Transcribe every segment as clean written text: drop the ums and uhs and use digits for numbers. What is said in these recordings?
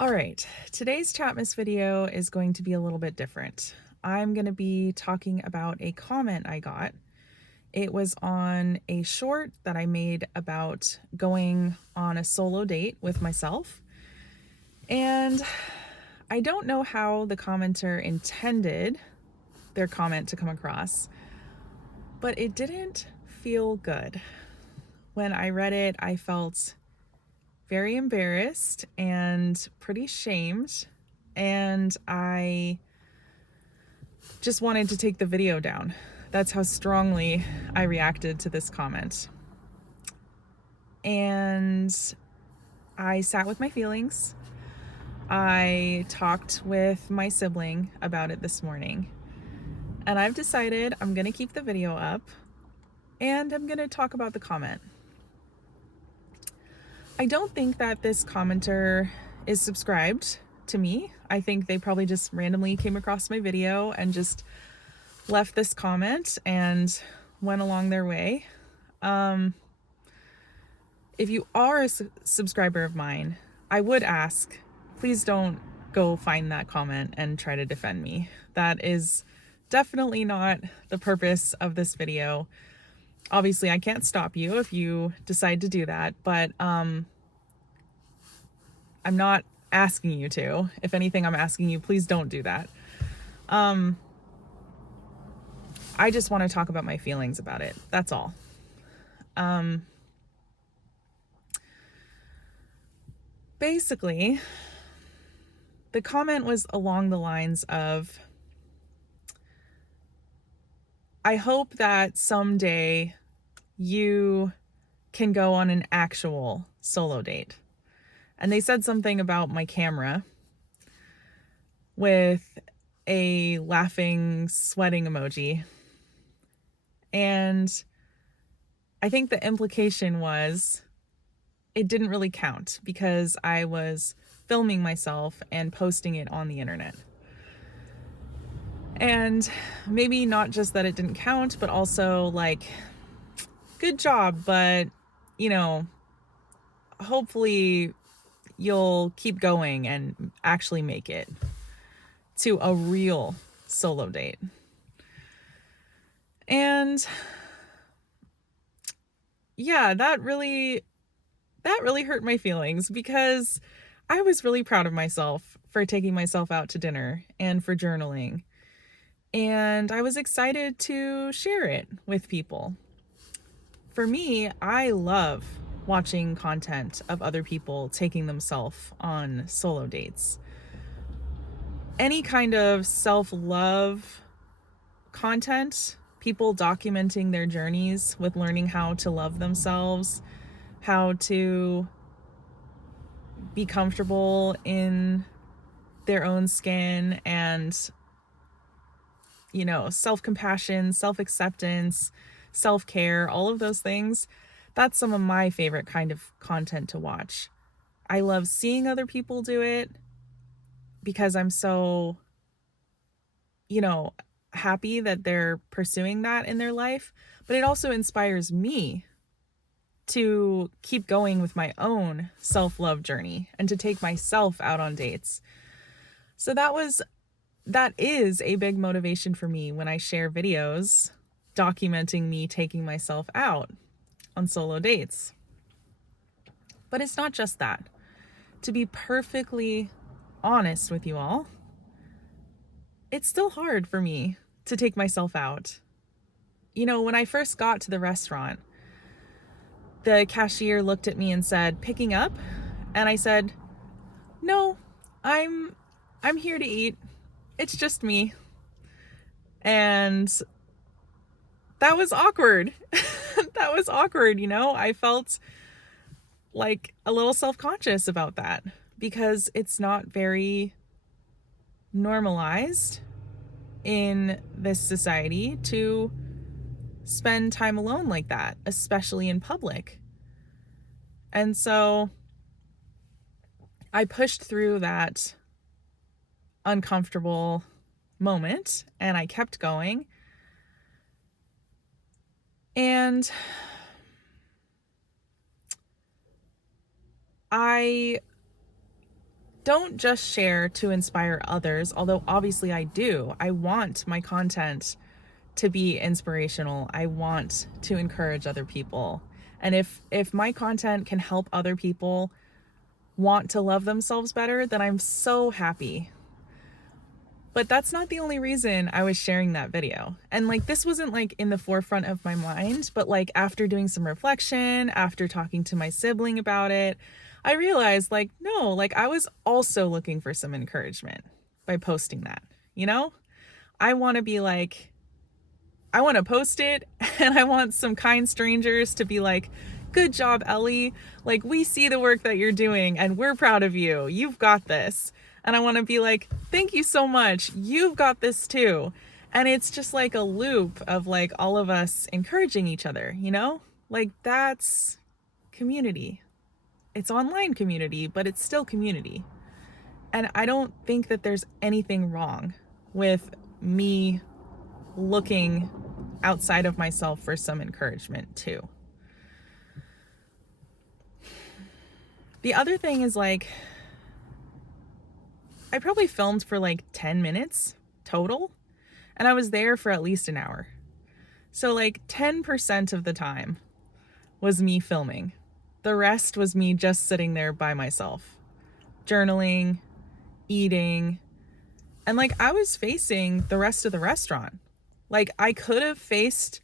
All right, today's Chatmas video is going to be a little bit different. I'm going to be talking about a comment I got. It was on a short that I made about going on a solo date with myself. And I don't know how the commenter intended their comment to come across, but it didn't feel good. When I read it, I felt very embarrassed and pretty shamed, and I just wanted to take the video down. That's how strongly I reacted to this comment. And I sat with my feelings. I talked with my sibling about it this morning, and I've decided I'm gonna keep the video up and I'm gonna talk about the comment. I don't think that this commenter is subscribed to me. I think they probably just randomly came across my video and just left this comment and went along their way. If you are a subscriber of mine, I would ask, please don't go find that comment and try to defend me. That is definitely not the purpose of this video. Obviously, I can't stop you if you decide to do that, but I'm not asking you to. If anything, I'm asking you, please don't do that. I just want to talk about my feelings about it. That's all. Basically, the comment was along the lines of, I hope that someday you can go on an actual solo date. And they said something about my camera with a laughing, sweating emoji. And I think the implication was it didn't really count because I was filming myself and posting it on the internet. And maybe not just that it didn't count, but also like, good job, but hopefully you'll keep going and actually make it to a real solo date. And yeah, that really hurt my feelings because I was really proud of myself for taking myself out to dinner and for journaling. And I was excited to share it with people. For me, I love watching content of other people taking themselves on solo dates. Any kind of self-love content, people documenting their journeys with learning how to love themselves, how to be comfortable in their own skin, and self-compassion, self-acceptance, self-care, all of those things. That's some of my favorite kind of content to watch. I love seeing other people do it because I'm so, happy that they're pursuing that in their life, but it also inspires me to keep going with my own self-love journey and to take myself out on dates. So that is a big motivation for me when I share videos documenting me taking myself out on solo dates. But it's not just that. To be perfectly honest with you all, it's still hard for me to take myself out. When I first got to the restaurant, the cashier looked at me and said, "Picking up?" And I said, "No, I'm here to eat. It's just me." And that was awkward. That was awkward, I felt like a little self-conscious about that because it's not very normalized in this society to spend time alone like that, especially in public. And so I pushed through that uncomfortable moment and I kept going. And I don't just share to inspire others, although obviously I do. I want my content to be inspirational. I want to encourage other people. And if my content can help other people want to love themselves better, then I'm so happy. But that's not the only reason I was sharing that video. And like, this wasn't like in the forefront of my mind, but like after doing some reflection, after talking to my sibling about it, I realized like, no, like I was also looking for some encouragement by posting that, you know? I want to be like, I want to post it and I want some kind strangers to be like, good job, Ellie. Like, we see the work that you're doing and we're proud of you. You've got this. And I want to be like, thank you so much. You've got this too. And it's just like a loop of like all of us encouraging each other, you know? Like, that's community. It's online community, but it's still community. And I don't think that there's anything wrong with me looking outside of myself for some encouragement too. The other thing is like, I probably filmed for like 10 minutes total, and I was there for at least an hour. So like 10% of the time was me filming. The rest was me just sitting there by myself, journaling, eating, and like I was facing the rest of the restaurant. Like I could have faced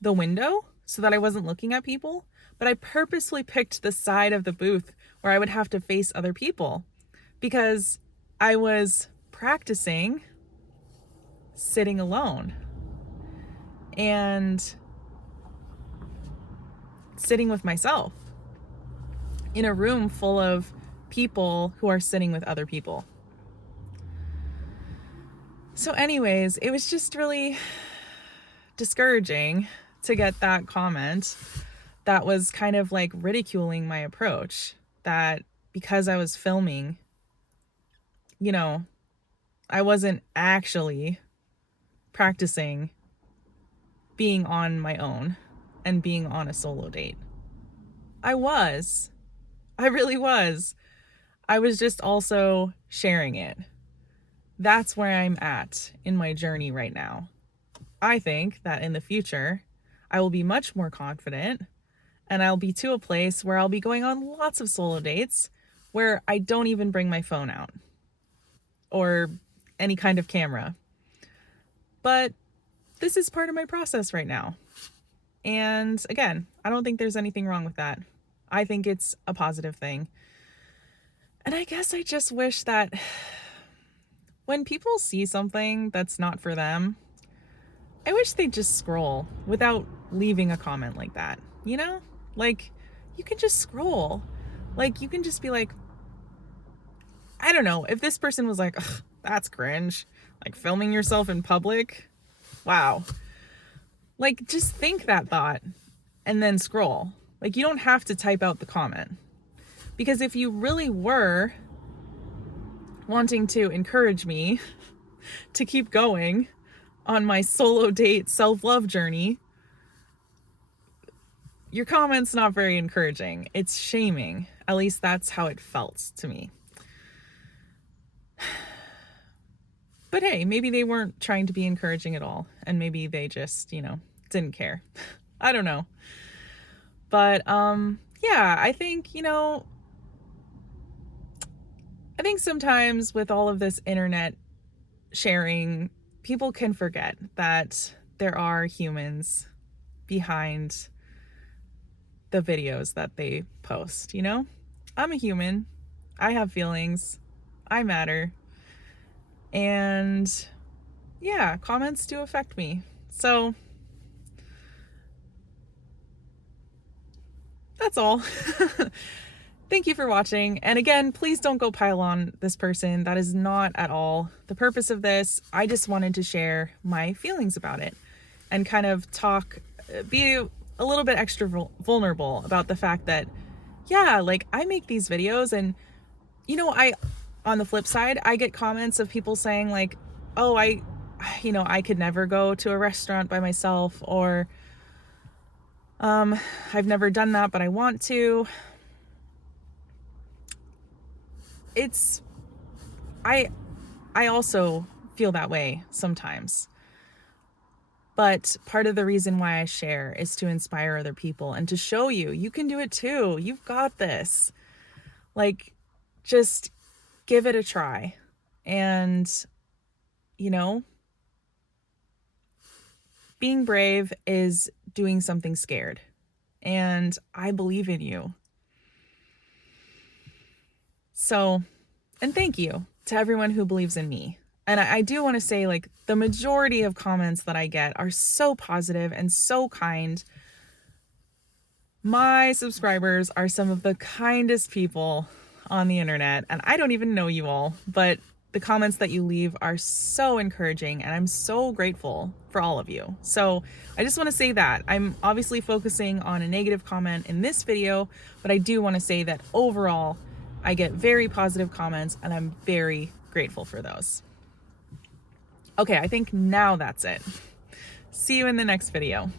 the window so that I wasn't looking at people, but I purposely picked the side of the booth where I would have to face other people because I was practicing sitting alone and sitting with myself in a room full of people who are sitting with other people. So anyways, it was just really discouraging to get that comment that was kind of like ridiculing my approach, that because I was filming, you know, I wasn't actually practicing being on my own and being on a solo date. I was. I really was. I was just also sharing it. That's where I'm at in my journey right now. I think that in the future, I will be much more confident and I'll be to a place where I'll be going on lots of solo dates where I don't even bring my phone out or any kind of camera. But this is part of my process right now. And again, I don't think there's anything wrong with that. I think it's a positive thing. And I guess I just wish that when people see something that's not for them, I wish they'd just scroll without leaving a comment like that, you know? Like, you can just scroll. Like, you can just be like, I don't know, if this person was like, ugh, that's cringe, like filming yourself in public, wow. Like, just think that thought and then scroll. Like, you don't have to type out the comment. Because if you really were wanting to encourage me to keep going on my solo date self-love journey, your comment's not very encouraging. It's shaming. At least that's how it felt to me. But hey, maybe they weren't trying to be encouraging at all. And maybe they just, you know, didn't care. I don't know. But yeah, I think, you know, I think sometimes with all of this internet sharing, people can forget that there are humans behind the videos that they post, you know? I'm a human. I have feelings. I matter. And yeah, comments do affect me. So that's all. Thank you for watching. And again, please don't go pile on this person. That is not at all the purpose of this. I just wanted to share my feelings about it and kind of talk, be a little bit extra vulnerable about the fact that, yeah, like I make these videos and, you know, on the flip side, I get comments of people saying like, oh, I could never go to a restaurant by myself, or I've never done that, but I want to. It's I also feel that way sometimes. But part of the reason why I share is to inspire other people and to show you, you can do it too. You've got this. Like, just give it a try. And, you know, being brave is doing something scared. And I believe in you. So, and thank you to everyone who believes in me. And I do want to say, like, the majority of comments that I get are so positive and so kind. My subscribers are some of the kindest people on the internet, and I don't even know you all, but the comments that you leave are so encouraging, and I'm so grateful for all of you. So I just want to say that I'm obviously focusing on a negative comment in this video, but I do want to say that overall, I get very positive comments, and I'm very grateful for those. Okay, I think now that's it. See you in the next video.